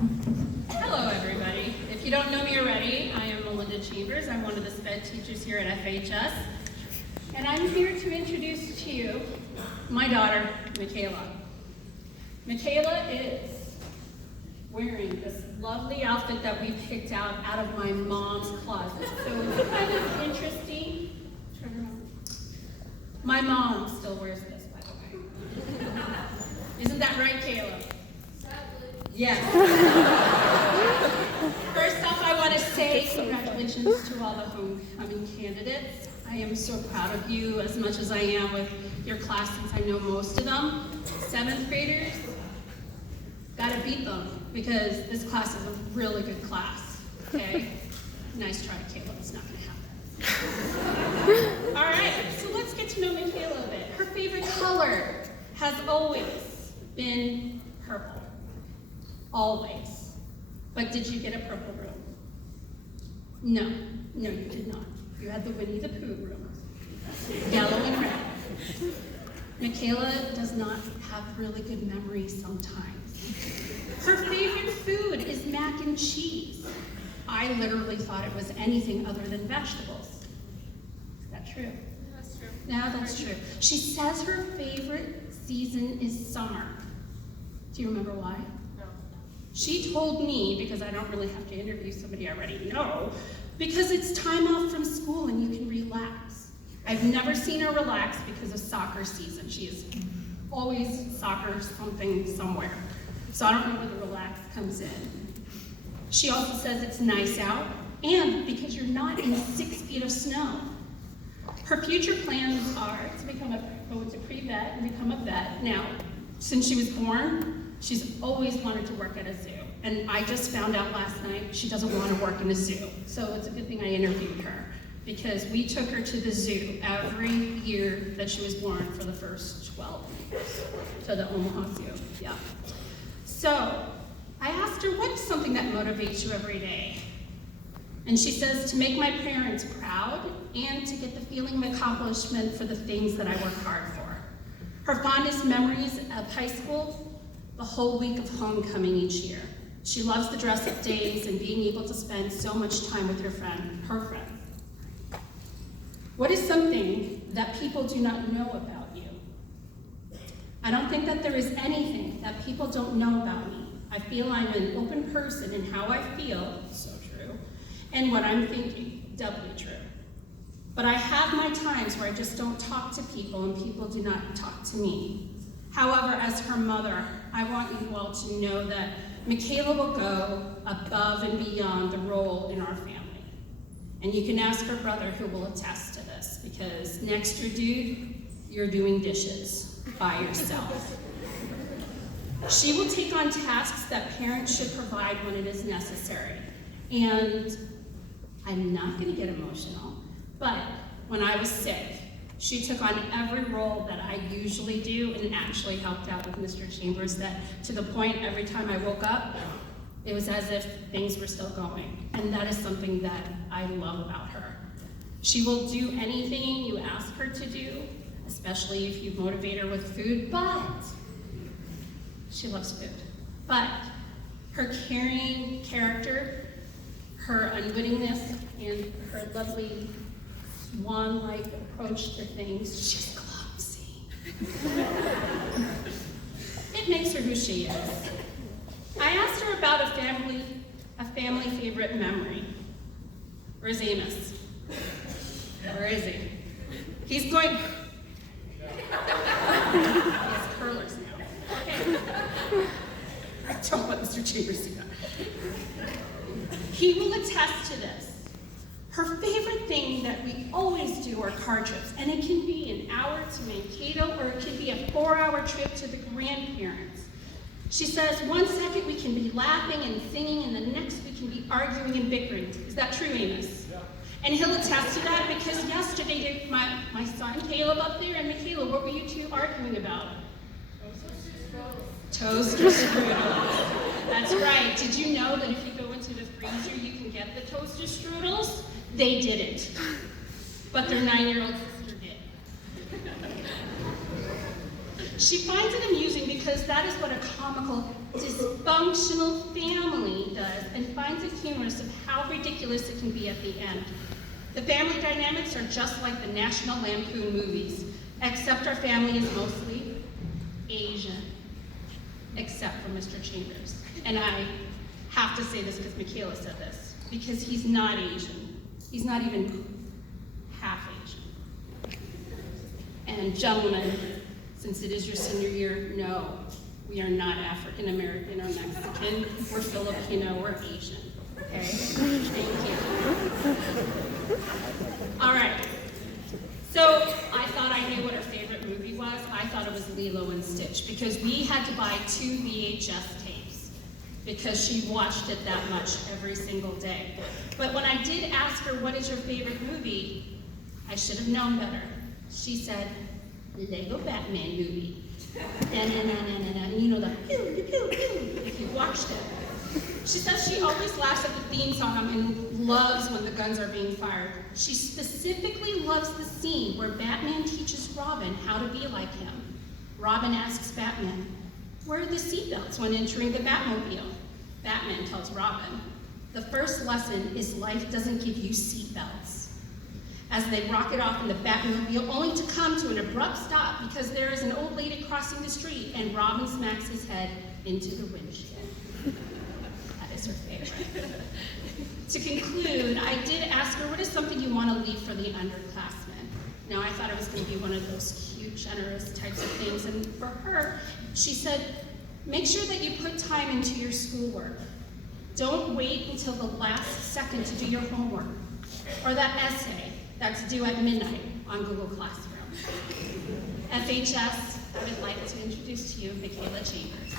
Hello, everybody. If you don't know me already, I am McKayla Chambers. I'm one of the SPED teachers here at FHS. And I'm here to introduce to you my daughter, McKayla. McKayla is wearing this lovely outfit that we picked out of my mom's closet. So it's kind of interesting. Turn around. My mom still wears this, by the way. Isn't that right, Kayla? Yes. First off, I want to say congratulations to all the homecoming candidates. I am so proud of you as much as I am with your class, since I know most of them. 7th graders, gotta beat them because this class is a really good class, okay? Nice try, Kayla, it's not gonna happen. All right, so let's get to know McKayla a bit. Her favorite color has always been purple. Always. But did you get a purple room? No, you did not. You had the Winnie the Pooh room. Yellow and red. McKayla does not have really good memories sometimes. Her favorite food is mac and cheese. I literally thought it was anything other than vegetables. Is that true? That's true. No, that's true. She says her favorite season is summer. Do you remember why? She told me, because I don't really have to interview somebody I already know, because it's time off from school and you can relax. I've never seen her relax because of soccer season. She is always soccer something somewhere. So I don't know where the relax comes in. She also says it's nice out, and because you're not in 6 feet of snow. Her future plans are to go into pre-vet and become a vet. Now, since she was born, she's always wanted to work at a zoo. And I just found out last night she doesn't want to work in a zoo. So it's a good thing I interviewed her, because we took her to the zoo every year that she was born for the first 12 years. To the Omaha Zoo, yeah. So I asked her, what's something that motivates you every day? And she says, to make my parents proud and to get the feeling of accomplishment for the things that I work hard for. Her fondest memories of high school, the whole week of homecoming each year. She loves the dress-up days and being able to spend so much time with her friend. What is something that people do not know about you? I don't think that there is anything that people don't know about me. I feel I'm an open person in how I feel, so true, and what I'm thinking, doubly true. But I have my times where I just don't talk to people and people do not talk to me. However, as her mother, I want you all to know that McKayla will go above and beyond the role in our family. And you can ask her brother, who will attest to this, because next year, dude, you're doing dishes by yourself. She will take on tasks that parents should provide when it is necessary. And I'm not gonna get emotional, but when I was sick, she took on every role that I usually do and actually helped out with Mr. Chambers, that to the point every time I woke up, it was as if things were still going. And that is something that I love about her. She will do anything you ask her to do, especially if you motivate her with food, but she loves food. But her caring character, her unwittingness, and her lovely swan-like approach to things, she's clumsy. It makes her who she is. I asked her about a family favorite memory. Where's Amos? Where is he? He's going. He has curlers now. Okay. Don't let Mr. Chambers see that. He will attest to this. Her favorite thing that we always do are car trips, and it can be an hour to Mankato, or it can be a 4-hour trip to the grandparents. She says, one second we can be laughing and singing, and the next we can be arguing and bickering. Is that true, Amos? Yeah. And he'll attest to that, because yesterday, my son Caleb up there and McKayla, what were you two arguing about? Toaster strudels. That's right. Did you know that if you go into the freezer, you can get the toaster strudels? They didn't, but their 9-year-old sister did. She finds it amusing because that is what a comical, dysfunctional family does, and finds it humorous of how ridiculous it can be at the end. The family dynamics are just like the National Lampoon movies, except our family is mostly Asian, except for Mr. Chambers. And I have to say this because McKayla said this, because he's not Asian. He's not even half Asian. And gentlemen, since it is your senior year, no, we are not African American or Mexican. We're Filipino or Asian, okay? Thank you. All right, so I thought I knew what her favorite movie was. I thought it was Lilo and Stitch, because we had to buy 2 VHS tapes because she watched it that much every single day. But when I did ask her, what is your favorite movie, I should have known better. She said, Lego Batman movie. And you know the pew, pew, pew, pew, if you watched it. She says she always laughs at the theme song and loves when the guns are being fired. She specifically loves the scene where Batman teaches Robin how to be like him. Robin asks Batman, where are the seatbelts when entering the Batmobile? Batman tells Robin, the first lesson is life doesn't give you seatbelts. As they rocket off in the Batmobile, only to come to an abrupt stop because there is an old lady crossing the street and Robin smacks his head into the windshield. That is her favorite. To conclude, I did ask her, what is something you want to leave for the underclassmen? Now, I thought it was going to be one of those cute, generous types of things, and for her, she said, make sure that you put time into your schoolwork. Don't wait until the last second to do your homework, or that essay that's due at midnight on Google Classroom. FHS, I would like to introduce to you McKayla Chambers.